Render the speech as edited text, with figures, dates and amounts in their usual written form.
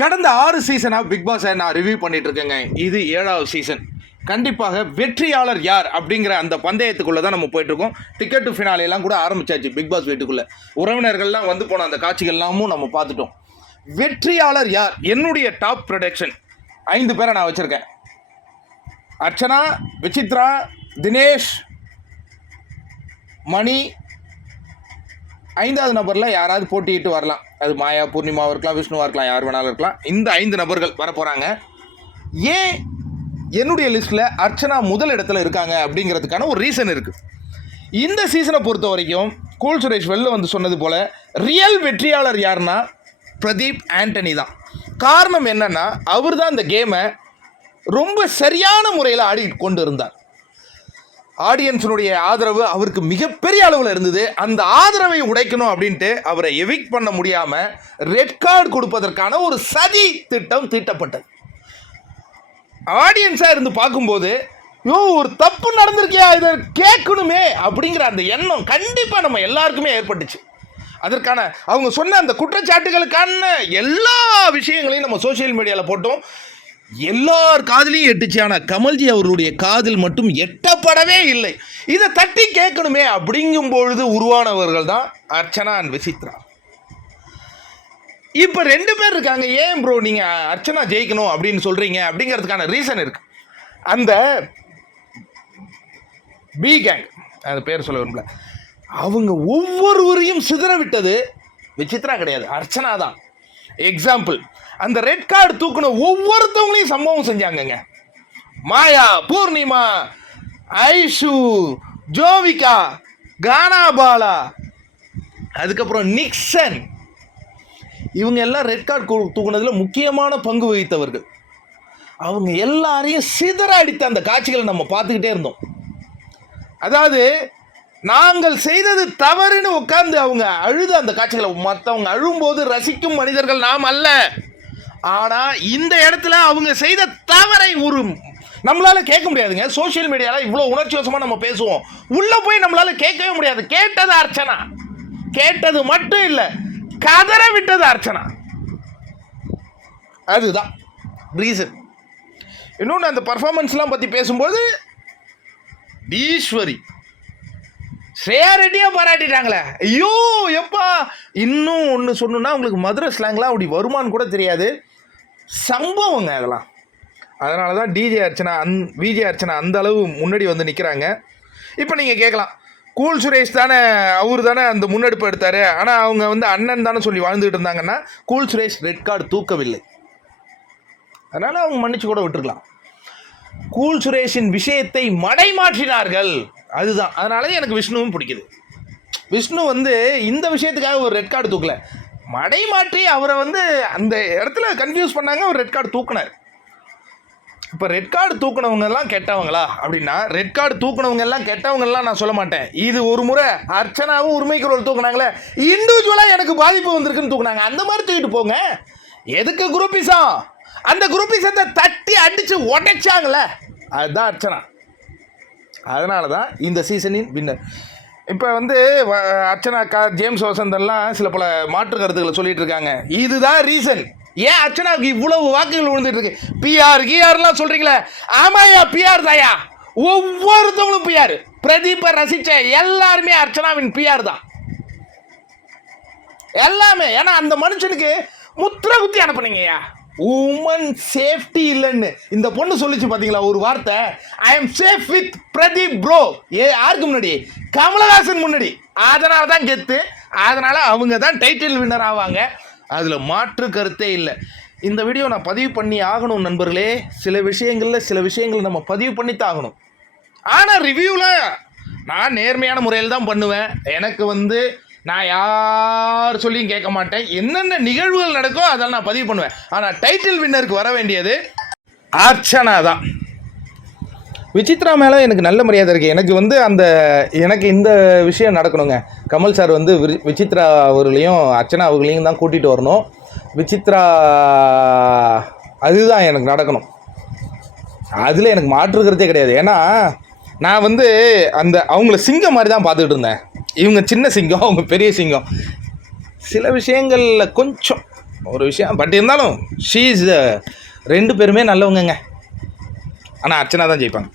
கடந்த 6 சீசனாக பிக் பாஸை நான் ரிவ்யூ பண்ணிட்டு இருக்கேங்க. இது 7வது சீசன். கண்டிப்பாக வெற்றியாளர் யார் அப்படிங்கிற அந்த பந்தயத்துக்குள்ளே தான் நம்ம போயிட்டுருக்கோம். டிக்கெட் டு ஃபினாலேலாம் கூட ஆரம்பிச்சாச்சு. பிக் பாஸ் வீட்டுக்குள்ளே உறவினர்கள்லாம் வந்து போன அந்த காட்சிகள்லாமும் நம்ம பார்த்துட்டோம். வெற்றியாளர் யார்? என்னுடைய டாப் ப்ரொடக்ஷன் 5 பேரை நான் வச்சுருக்கேன். அர்ச்சனா, விசித்ரா, தினேஷ், மணி, 5வது நபரில் யாராவது போட்டியிட்டு வரலாம். அது மாயா, பூர்ணிமாவாக இருக்கலாம், விஷ்ணுவாக இருக்கலாம், யார் வேணாலும் இருக்கலாம். இந்த 5 நபர்கள் வரப்போகிறாங்க. ஏன் என்னுடைய லிஸ்ட்டில் அர்ச்சனா முதல் இடத்துல இருக்காங்க அப்படிங்கிறதுக்கான ஒரு ரீசன் இருக்குது. இந்த சீசனை பொறுத்த வரைக்கும் கூல் சுரேஷ் வெளில வந்து சொன்னது போல் ரியல் வெற்றியாளர் யாருன்னா பிரதீப் ஆண்டனி தான். காரணம் என்னென்னா, அவர் தான் இந்த கேமை ரொம்ப சரியான முறையில் ஆடி கொண்டு இருந்தார். ஆடியன்ஸினுடைய ஆதரவு அவருக்கு மிகப்பெரிய அளவில் இருந்தது. அந்த ஆதரவை உடைக்கணும் அப்படின்ட்டு அவரை எவிக்ட் பண்ண முடியாமல் ரெட் கார்டு கொடுப்பதற்கான ஒரு சதி திட்டம் தீட்டப்பட்டது. ஆடியன்ஸாக இருந்து பார்க்கும்போது ஒரு தப்பு நடந்திருக்கியா, இதை கேட்கணுமே அப்படிங்கிற அந்த எண்ணம் கண்டிப்பாக நம்ம எல்லாருக்குமே ஏற்பட்டுச்சு. அதற்கான அவங்க சொன்ன அந்த குற்றச்சாட்டுகளுக்கான எல்லா விஷயங்களையும் நம்ம சோசியல் மீடியாவில் போட்டோம். எல்லார் காதிலையும் எட்டுச்சு. ஆனால் கமல்ஜி அவருடைய காதில் மட்டும் எட்டப்படவே இல்லை. இதை தட்டி கேட்கணுமே அப்படிங்கும் பொழுது உருவானவர்கள் தான் அர்ச்சனா அண்ட் விசித்ரா. இப்போ 2 பேர் இருக்காங்க. ஏன் ப்ரோ நீங்கள் அர்ச்சனா ஜெயிக்கணும் அப்படின்னு சொல்கிறீங்க அப்படிங்கிறதுக்கான ரீசன் இருக்குது. அந்த பி கேங், அந்த பேர் சொல்ல விரும்பல, அவங்க ஒவ்வொருவரையும் சிதற விட்டது விசித்ரா கிடையாது, அர்ச்சனா தான். எக்ஸாம்பிள், அந்த ரெட் கார்டு தூக்குன ஒவ்வொருத்தவங்களையும் சம்பவம் செஞ்சாங்கங்க. மாயா, பூர்ணிமா, ஐஷு, ஜோவிகா, கானாபாலா, அதுக்கப்புறம் நிக்சன், இவங்க எல்லாம் ரெட் கார்டு தூக்குனதில் முக்கியமான பங்கு வகித்தவர்கள். அவங்க எல்லாரையும் சிதற அடித்த அந்த காட்சிகளை நம்ம பார்த்துக்கிட்டே இருந்தோம். அதாவது நாங்கள் செய்தது தவறுன்னு உட்கார்ந்து அவங்க அழுத அந்த காட்சிகளை மற்றவங்க அழும்போது ரசிக்கும் மனிதர்கள் நாம் அல்ல. ஆனால் இந்த இடத்துல அவங்க செய்த தவறை நம்மளால் கேட்க முடியாதுங்க. சோஷியல் மீடியாவில் இவ்வளோ உணர்ச்சி வசமாக நம்ம பேசுவோம். உள்ளே போய் நம்மளால் கேட்கவே முடியாது. கேட்டது அர்ச்சனா, கேட்டது மட்டும் இல்லை, கதற விட்டது அர்ச்சனா. அதுதான் ரீசன். இன்னொன்று, அந்த பர்ஃபார்மன்ஸ்லாம் பற்றி பேசும்போது ஈஸ்வரி ஸ்ரேயா ரெட்டியா பாராட்டிட்டாங்களே. ஐயோ எப்பா, இன்னும் ஒன்று சொன்னா உங்களுக்கு மதுரை ஸ்லாங்லாம் அப்படி வருமானு கூட தெரியாது. சம்பவங்க அதெல்லாம். அதனால தான் விஜே அர்ச்சனா அந்த அளவு முன்னாடி வந்து நிற்கிறாங்க. இப்போ நீங்கள் கேட்கலாம், கூல் சுரேஷ் தானே, அவர் தானே அந்த முன்னெடுப்பு எடுத்தார், ஆனால் அவங்க வந்து அண்ணன் தானே சொல்லி வாழ்ந்துகிட்டு இருந்தாங்கன்னா கூல் சுரேஷ் ரெட் கார்டு தூக்கவில்லை. அதனால் அவங்க மன்னிச்சு கூட விட்டுருக்கலாம். கூல் சுரேஷின் விஷயத்தை மடைமாற்றினார்கள், அதுதான். அதனால எனக்கு விஷ்ணுவும் பிடிக்குது. விஷ்ணு வந்து இந்த விஷயத்துக்காக ஒரு ரெட் கார்டு தூக்கலை, மடைமாற்றி அவரை வந்து அந்த இடத்துல கன்ஃபியூஸ் பண்ணாங்க, ஒரு ரெட் கார்டு தூக்குனார். இப்போ ரெட் கார்டு தூக்குனவங்கெல்லாம் கெட்டவங்களா அப்படின்னா, ரெட் கார்டு தூக்குனவங்கெல்லாம் கெட்டவங்கெல்லாம் நான் சொல்ல மாட்டேன். இது ஒரு முறை அர்ச்சனாவும் உரிமைக்குரல் தூக்குனாங்களே, இண்டிவிஜுவலாக எனக்கு பாதிப்பு வந்திருக்குன்னு தூக்குனாங்க. அந்த மாதிரி தூக்கிட்டு போங்க. எதுக்கு குரூப்பிசம்? அந்த குரூப்பிசத்தை தட்டி அடித்து உடைச்சாங்களே, அதுதான் அர்ச்சனா. அதனால தான் இந்த சீசனின் வின்னர். இப்போ வந்து அர்ச்சனா ஜேம்ஸ் வசந்தெல்லாம் சில பல மாற்று கருத்துக்களை சொல்லிட்டு இருக்காங்க. இதுதான் ரீசன் ஏன் அர்ச்சனாவுக்கு இவ்வளவு வாக்குகள் விழுந்துட்டு இருக்கு. பிஆர்லாம் சொல்றீங்களே, ஆமாயா பிஆர் தாயா, ஒவ்வொருத்தவங்களும் பிஆர். பிரதீப்பை ரசிச்ச எல்லாருமே அர்ச்சனாவின் பிஆர் தான் எல்லாமே. ஏன்னா அந்த மனுஷனுக்கு முத்திர குத்தி அனுப்புனீங்கய்யா. உமன் சேஃப்டி இல்லைன்னு இந்த பொண்ணு சொல்லிச்சு பார்த்தீங்களா ஒரு வார்த்தை, I am safe with Pradeep bro. யாருக்கு முன்னாடி? கமலஹாசன் முன்னாடி. அதனால தான் கெத்து. அதனால் அவங்க தான் டைட்டில் வின்னர் ஆவாங்க. அதில் மாற்று கருத்தே இல்லை. இந்த வீடியோ நான் பதிவு பண்ணி ஆகணும் நண்பர்களே. சில விஷயங்கள் நம்ம பதிவு பண்ணித்தான் ஆகணும். ஆனால் ரிவ்யூவில் நான் நேர்மையான முறையில் தான் பண்ணுவேன். எனக்கு வந்து நான் யார் சொல்லியும் கேட்க மாட்டேன். என்னென்ன நிகழ்வுகள் நடக்கோ அதெல்லாம் நான் பதிவு பண்ணுவேன். ஆனால் டைட்டில் வின்னருக்கு வர வேண்டியது அர்ச்சனா தான். விசித்ரா மேலே எனக்கு நல்ல மரியாதை இருக்குது. எனக்கு இந்த விஷயம் நடக்கணுங்க. கமல் சார் வந்து விசித்ரா அவர்களையும் அர்ச்சனா அவர்களையும் தான் கூட்டிகிட்டு வரணும். விசித்ரா அதுதான் எனக்கு நடக்கணும். அதில் எனக்கு மாற்றுக்கிறதே கிடையாது. ஏன்னா நான் வந்து அவங்கள சிங்கம் மாதிரி தான் பார்த்துக்கிட்டு இருந்தேன். இவங்க சின்ன சிங்கம், அவங்க பெரிய சிங்கம். சில விஷயங்களில் கொஞ்சம் ஒரு விஷயம். பட் இருந்தாலும் ஷீ இஸ் 2 பேருமே நல்லவங்கங்க. ஆனால் அர்ச்சனா தான் ஜெயிப்பாங்க.